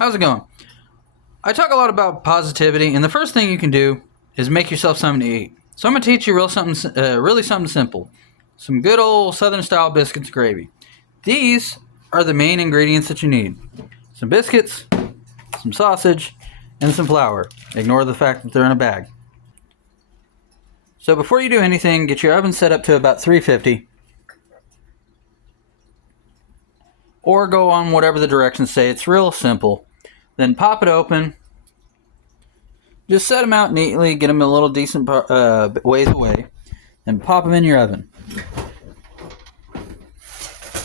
How's it going? I talk a lot about positivity, and the first thing you can do is make yourself something to eat. So I'm gonna teach you really something simple. Some good old Southern style biscuits gravy. These are the main ingredients that you need. Some biscuits, some sausage, and some flour. Ignore the fact that they're in a bag. So before you do anything, get your oven set up to about 350. Or go on whatever the directions say. It's real simple. Then pop it open. Just set them out neatly, get them a little decent ways away, and pop them in your oven.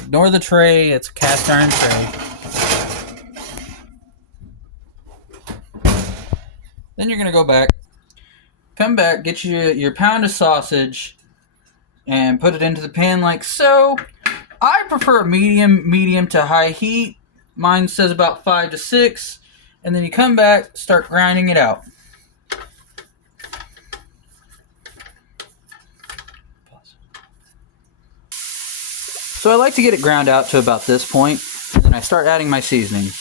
Ignore the tray, it's a cast iron tray. Then you're going to go back, come back, get your pound of sausage, and put it into the pan like so. I prefer medium to high heat. Mine says about 5 to 6. And then you come back, start grinding it out. So I like to get it ground out to about this point, and then I start adding my seasonings.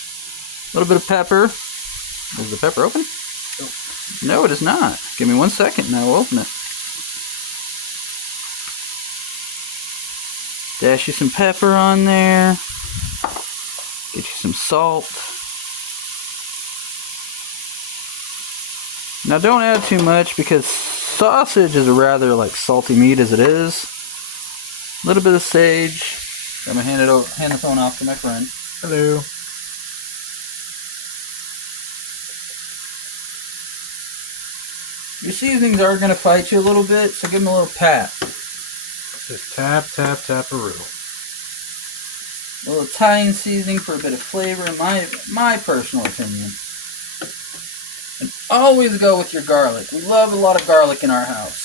A little bit of pepper. Is the pepper open? No, it is not. Give me 1 second and I will open it. Dash you some pepper on there. Get you some salt. Now don't add too much because sausage is a rather salty meat as it is. A little bit of sage. I'm gonna hand the phone off to my friend. Hello. Your seasonings are gonna fight you a little bit, so give them a little pat. Just tap, tap, tap-a-roo. A little Italian seasoning for a bit of flavor, in my personal opinion. And always go with your garlic. We love a lot of garlic in our house.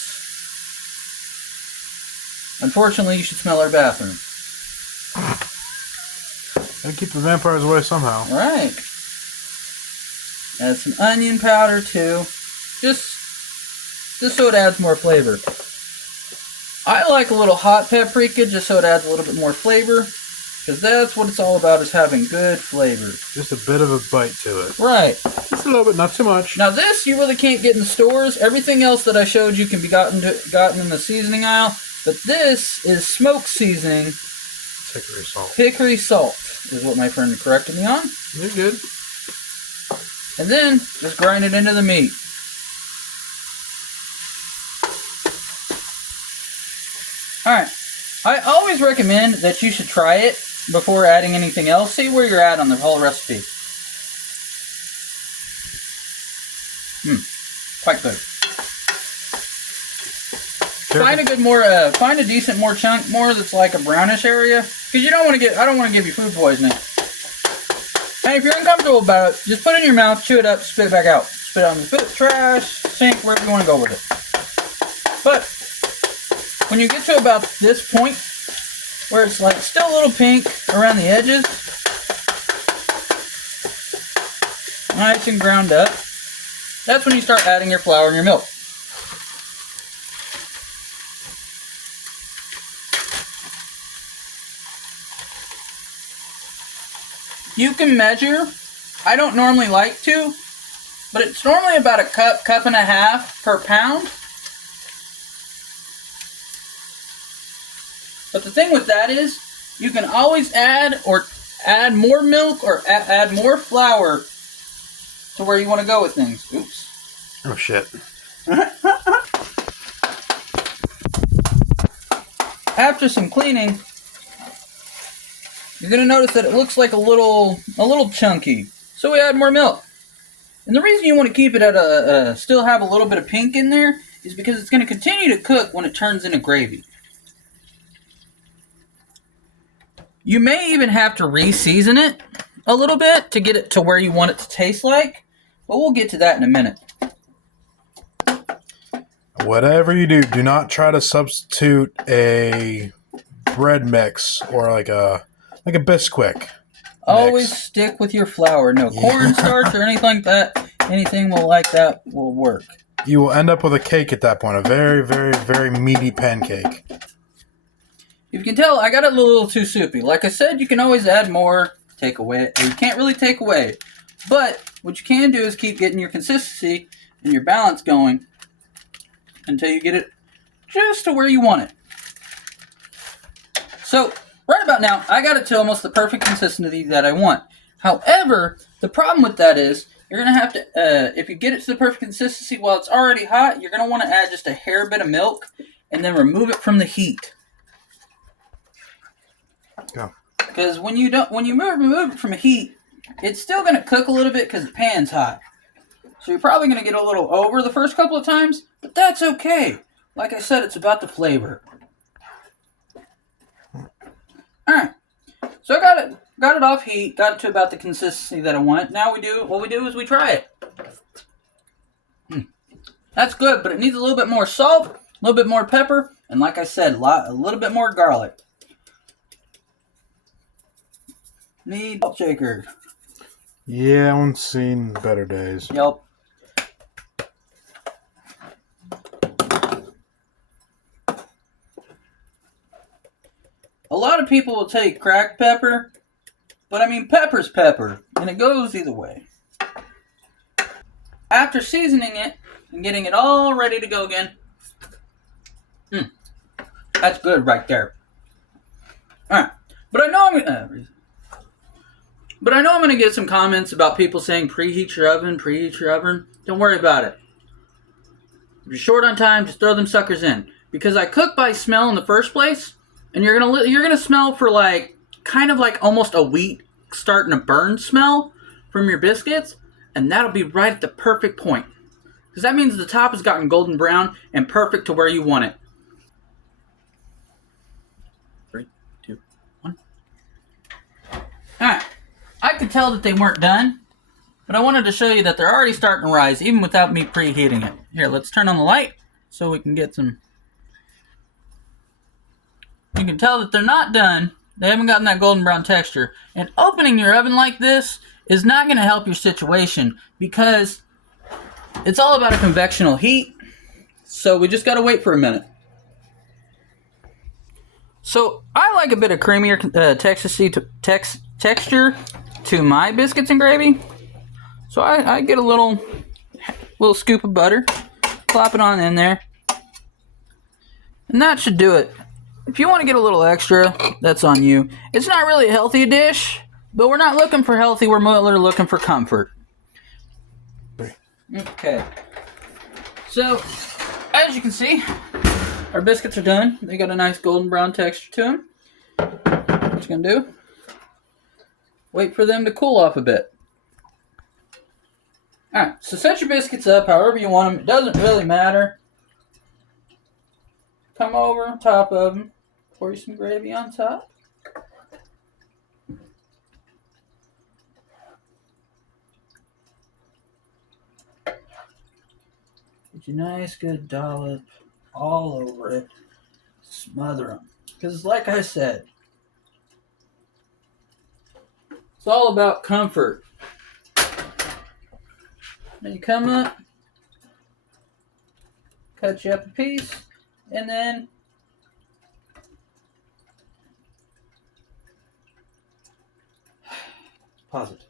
Unfortunately, you should smell our bathroom. Gotta keep the vampires away somehow. Right. Add some onion powder too. Just so it adds more flavor. I like a little hot paprika just so it adds a little bit more flavor. Because that's what it's all about, is having good flavor. Just a bit of a bite to it. Right. Just a little bit, not too much. Now this you really can't get in the stores. Everything else that I showed you can be gotten in the seasoning aisle. But this is smoke seasoning. Hickory salt. Hickory salt is what my friend corrected me on. You're good. And then just grind it into the meat. Alright. I always recommend that you should try it before adding anything else. See where you're at on the whole recipe. Quite good. Find a decent chunk that's like a brownish area, because I don't want to give you food poisoning. And if you're uncomfortable about it, just put it in your mouth, chew it up, spit it back out. Spit it out in the trash, sink, wherever you want to go with it. But when you get to about this point, where it's still a little pink around the edges, nice and ground up, that's when you start adding your flour and your milk. You can measure. I don't normally like to, but it's normally about a cup and a half per pound. But the thing with that is, you can always add more milk or add more flour to where you want to go with things. Oops. Oh shit. After some cleaning, you're going to notice that it looks like a little chunky. So we add more milk. And the reason you want to keep it at still have a little bit of pink in there is because it's going to continue to cook when it turns into gravy. You may even have to re-season it a little bit to get it to where you want it to taste like, but we'll get to that in a minute. Whatever you do, do not try to substitute a bread mix or like a biscuit. Always stick with your flour. No cornstarch or anything like that. Anything will work. You will end up with a cake at that point. A very, very, very meaty pancake. You can tell I got it a little too soupy. Like I said, you can always add more, take away. You can't really take away. But what you can do is keep getting your consistency and your balance going until you get it just to where you want it. So right about now, I got it to almost the perfect consistency that I want. However, the problem with that is you're going to have to, if you get it to the perfect consistency while it's already hot, you're going to want to add just a hair bit of milk and then remove it from the heat. Yeah. Because when you remove it from the heat, it's still going to cook a little bit because the pan's hot. So you're probably going to get a little over the first couple of times, but that's okay. Like I said, it's about the flavor. Alright, so I got it off heat, got it to about the consistency that I want. Now what we do is we try it. That's good, but it needs a little bit more salt, a little bit more pepper, and like I said, a little bit more garlic. Need salt shaker. Yeah, I haven't seen better days. Yep. A lot of people will take cracked pepper, but I mean pepper's pepper, and it goes either way. After seasoning it and getting it all ready to go again, that's good right there. All right, but I know I'm gonna get some comments about people saying preheat your oven. Don't worry about it. If you're short on time, just throw them suckers in. Because I cook by smell in the first place, and you're gonna smell for like kind of like almost a wheat starting to burn smell from your biscuits, and that'll be right at the perfect point. Because that means the top has gotten golden brown and perfect to where you want it. 3, 2, 1. Alright. I could tell that they weren't done, but I wanted to show you that they're already starting to rise, even without me preheating it. Here, let's turn on the light so we can get some. You can tell that they're not done. They haven't gotten that golden brown texture. And opening your oven like this is not going to help your situation because it's all about a convectional heat. So we just got to wait for a minute. So I like a bit of creamier texture to my biscuits and gravy. So I get a little scoop of butter, plop it on in there, and that should do it. If you want to get a little extra, that's on you. It's not really a healthy dish, but we're not looking for healthy, we're more looking for comfort. Okay. So, as you can see, our biscuits are done. They got a nice golden brown texture to them. What you're going to do, wait for them to cool off a bit. Alright, so set your biscuits up however you want them. It doesn't really matter. Come over on top of them. Pour you some gravy on top. Get you nice good dollop all over it. Smother them. Because like I said, it's all about comfort. Then you come up, cut you up a piece, and then pause it.